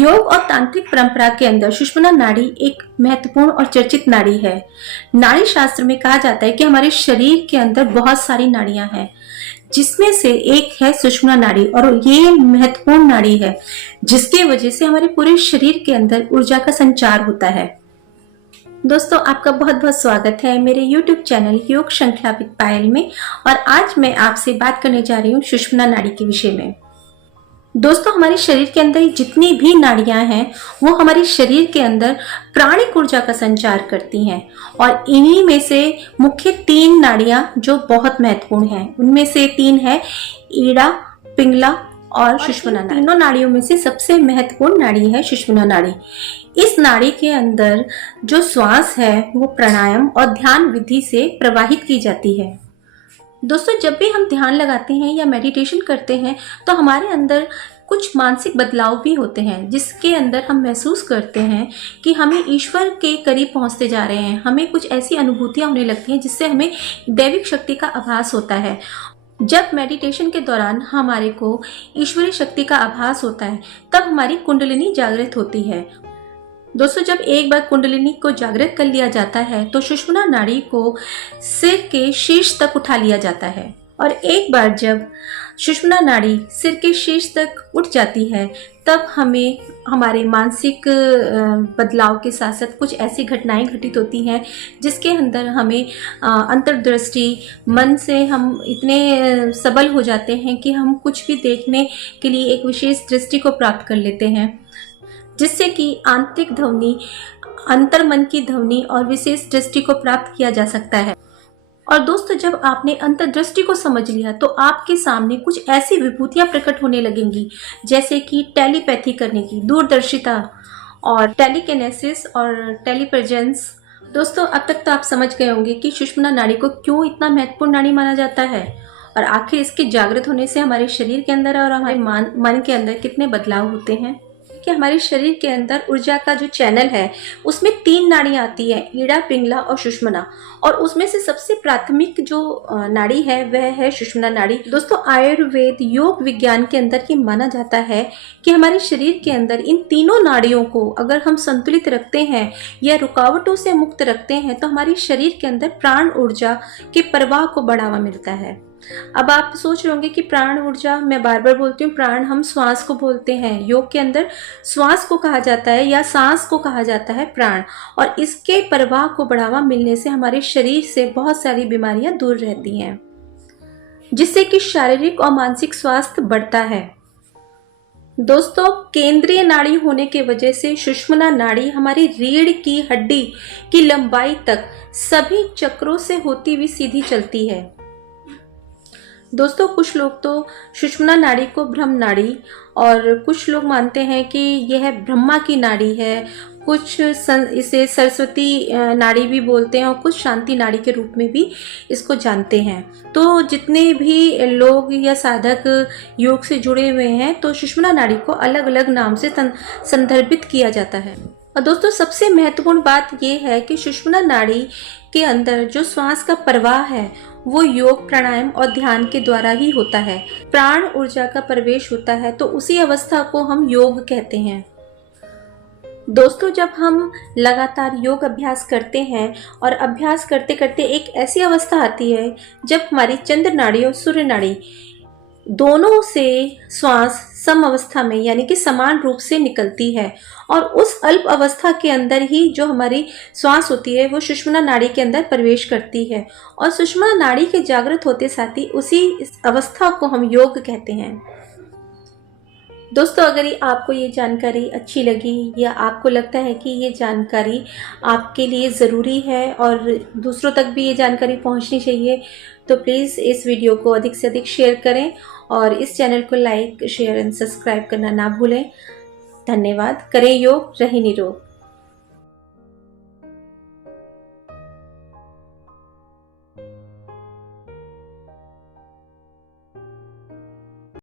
योग और तांत्रिक परंपरा के अंदर सुषुम्ना नाड़ी एक महत्वपूर्ण और चर्चित नाड़ी है। नाड़ी शास्त्र में कहा जाता है कि हमारे शरीर के अंदर बहुत सारी नाड़ियां हैं, जिसमें से एक है सुषुम्ना नाड़ी और ये महत्वपूर्ण नाड़ी है, जिसकी वजह से हमारे पूरे शरीर के अंदर ऊर्जा का संचार होता है। दोस्तों, आपका बहुत बहुत स्वागत है मेरे YouTube चैनल योग श्रृंखला विद पायल में। और आज मैं आपसे बात करने जा रही हूँ सुषुम्ना नाड़ी के विषय में। दोस्तों, हमारे शरीर के अंदर जितनी भी नाड़ियां हैं वो हमारे शरीर के अंदर प्राणिक ऊर्जा का संचार करती हैं, और इन्हीं में से मुख्य 3 नाड़ियां जो बहुत महत्वपूर्ण हैं, उनमें से 3 है ईड़ा, पिंगला और सुषुम्ना नाड़ी। तीनों नाड़ियों में से सबसे महत्वपूर्ण नाड़ी है सुषुम्ना नाड़ी। इस नाड़ी के अंदर जो श्वास है वो प्राणायाम और ध्यान विधि से प्रवाहित की जाती है। दोस्तों, जब भी हम ध्यान लगाते हैं या मेडिटेशन करते हैं तो हमारे अंदर कुछ मानसिक बदलाव भी होते हैं, जिसके अंदर हम महसूस करते हैं कि हमें ईश्वर के करीब पहुंचते जा रहे हैं। हमें कुछ ऐसी अनुभूतियां होने लगती हैं जिससे हमें दैविक शक्ति का आभास होता है। जब मेडिटेशन के दौरान हमारे को ईश्वरीय शक्ति का आभास होता है तब हमारी कुंडलिनी जागृत होती है। दोस्तों, जब एक बार कुंडलिनी को जागृत कर लिया जाता है तो सुषुम्ना नाड़ी को सिर के शीर्ष तक उठा लिया जाता है, और एक बार जब सुषुम्ना नाड़ी सिर के शीर्ष तक उठ जाती है तब हमें हमारे मानसिक बदलाव के साथ साथ कुछ ऐसी घटनाएं घटित होती हैं जिसके अंदर हमें अंतर्दृष्टि, मन से हम इतने सबल हो जाते हैं कि हम कुछ भी देखने के लिए एक विशेष दृष्टि को प्राप्त कर लेते हैं, जिससे कि आंतरिक ध्वनि, अंतर्मन की ध्वनि और विशेष दृष्टि को प्राप्त किया जा सकता है। और दोस्तों, जब आपने अंतर्दृष्टि को समझ लिया तो आपके सामने कुछ ऐसी विभूतियां प्रकट होने लगेंगी, जैसे कि टेलीपैथी करने की, दूरदर्शिता और टेलीकिनेसिस और टेलीप्रेजेंस। दोस्तों, अब तक तो आप समझ गए होंगे कि सुषुम्ना नाड़ी को क्यों इतना महत्वपूर्ण नाड़ी माना जाता है, और आखिर इसके जागृत होने से हमारे शरीर के अंदर और हमारे मन के अंदर कितने बदलाव होते हैं। कि हमारे शरीर के अंदर ऊर्जा का जो चैनल है उसमें 3 नाड़ियां आती है, ईड़ा, पिंगला और सुषुम्ना, और उसमें से सबसे प्राथमिक जो नाड़ी है वह है सुषुम्ना नाड़ी। दोस्तों, आयुर्वेद योग विज्ञान के अंदर ये माना जाता है कि हमारे शरीर के अंदर इन तीनों नाड़ियों को अगर हम संतुलित रखते हैं या रुकावटों से मुक्त रखते हैं तो हमारे शरीर के अंदर प्राण ऊर्जा के प्रवाह को बढ़ावा मिलता है। अब आप सोच रहे होंगे कि प्राण ऊर्जा, मैं बार बार बोलती हूँ, प्राण हम श्वास को बोलते हैं। योग के अंदर श्वास को कहा जाता है या सांस को कहा जाता है प्राण, और इसके प्रवाह को बढ़ावा मिलने से हमारे शरीर से बहुत सारी बीमारियां दूर रहती हैं, जिससे कि शारीरिक और मानसिक स्वास्थ्य बढ़ता है। दोस्तों, केंद्रीय नाड़ी होने के वजह से सुषुम्ना नाड़ी हमारी रीढ़ की हड्डी की लंबाई तक सभी चक्रों से होती हुई सीधी चलती है। दोस्तों, कुछ लोग तो सुषुम्ना नाड़ी को ब्रह्म नाड़ी, और कुछ लोग मानते हैं कि यह ब्रह्मा की नाड़ी है, कुछ इसे सरस्वती नाड़ी भी बोलते हैं और कुछ शांति नाड़ी के रूप में भी इसको जानते हैं। तो जितने भी लोग या साधक योग से जुड़े हुए हैं तो सुषुम्ना नाड़ी को अलग अलग नाम से संदर्भित किया जाता है। और दोस्तों, सबसे महत्वपूर्ण बात यह है कि सुषुम्ना नाड़ी के अंदर जो श्वास का प्रवाह है वो योग, प्राणायाम और ध्यान के द्वारा ही होता है। प्राण ऊर्जा का प्रवेश होता है तो उसी अवस्था को हम योग कहते हैं। दोस्तों, जब हम लगातार योग अभ्यास करते हैं और अभ्यास करते करते एक ऐसी अवस्था आती है जब हमारी चंद्र नाड़ी और सूर्य नाड़ी दोनों से श्वास सम अवस्था में यानी कि समान रूप से निकलती है, और उस अल्प अवस्था के अंदर ही जो हमारी श्वास होती है वो सुषुम्ना नाड़ी के अंदर प्रवेश करती है, और सुषुम्ना नाड़ी के जागृत होते साथ ही उसी अवस्था को हम योग कहते हैं। दोस्तों, अगर आपको ये जानकारी अच्छी लगी या आपको लगता है कि ये जानकारी आपके लिए ज़रूरी है और दूसरों तक भी ये जानकारी पहुंचनी चाहिए, तो प्लीज़ इस वीडियो को अधिक से अधिक शेयर करें और इस चैनल को लाइक, शेयर एंड सब्सक्राइब करना ना भूलें। धन्यवाद। करें योग, रहें निरोग।